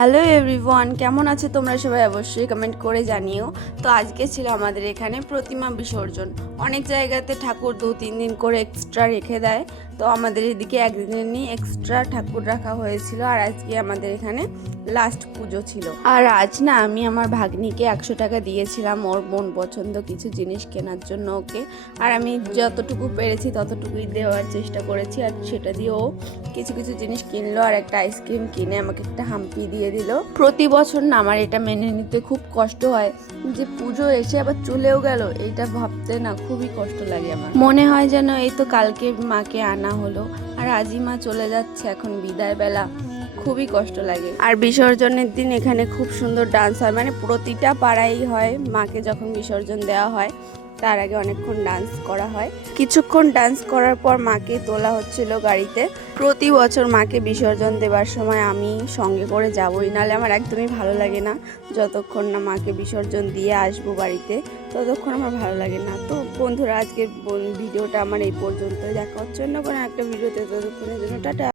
Hello everyone, কেমন আছো তোমরা সবাই? অবশ্যই কমেন্ট করে জানিও। তো আজকে ছিল আমাদের এখানে প্রতিমা বিসর্জন। অনেক জায়গাতে ঠাকুর 2-3 দিন করে এক্সট্রা রেখে দেয়, তো আমাদের এদিকে একদিনের নিয়ে এক্সট্রা ঠাকুর রাখা হয়েছিল। আর আজকে আমাদের এখানে লাস্ট পুজো ছিল। আর আজ না আমি আমার ভাগ্নিকে 100 টাকা দিয়েছিলাম ওর মন পছন্দ কিছু জিনিস কেনার জন্য ওকে। আর আমি যতটুকু পেরেছি ততটুকুই দেওয়ার চেষ্টা করেছি, আর সেটা দিয়ে ও কিছু কিছু জিনিস কিনলো। আর একটা আইসক্রিম কিনে আমাকে একটা হাম্পি দিয়ে দিল। প্রতি বছর না আমার এটা মেনে নিতে খুব কষ্ট হয় যে পুজো এসে আবার চলেও গেল, এইটা ভাবতে না খুবই কষ্ট লাগে। আমার মনে হয় যেন এই তো কালকে মাকে আনা হলো আর আজই মা চলে যাচ্ছে, এখন বিদায় বেলা, খুবই কষ্ট লাগে। আর বিসর্জনের দিন এখানে খুব সুন্দর ডান্স হয়, মানে প্রতিটা পাড়াই হয়। মাকে যখন বিসর্জন দেওয়া হয় তার আগে অনেকক্ষণ ডান্স করা হয়। কিছুক্ষণ ডান্স করার পর মাকে তোলা হচ্ছিল গাড়িতে। প্রতি বছর মাকে বিসর্জন দেবার সময় আমি সঙ্গে করে যাবই, নাহলে আমার একদমই ভালো লাগে না। যতক্ষণ না মাকে বিসর্জন দিয়ে আসবো বাড়িতে ততক্ষণ আমার ভালো লাগে না। তো বন্ধুরা, আজকের ভিডিওটা আমার এই পর্যন্ত। দেখা হচ্ছে অন্য কোনো একটা ভিডিওতে, ততক্ষণের জন্য টাটা।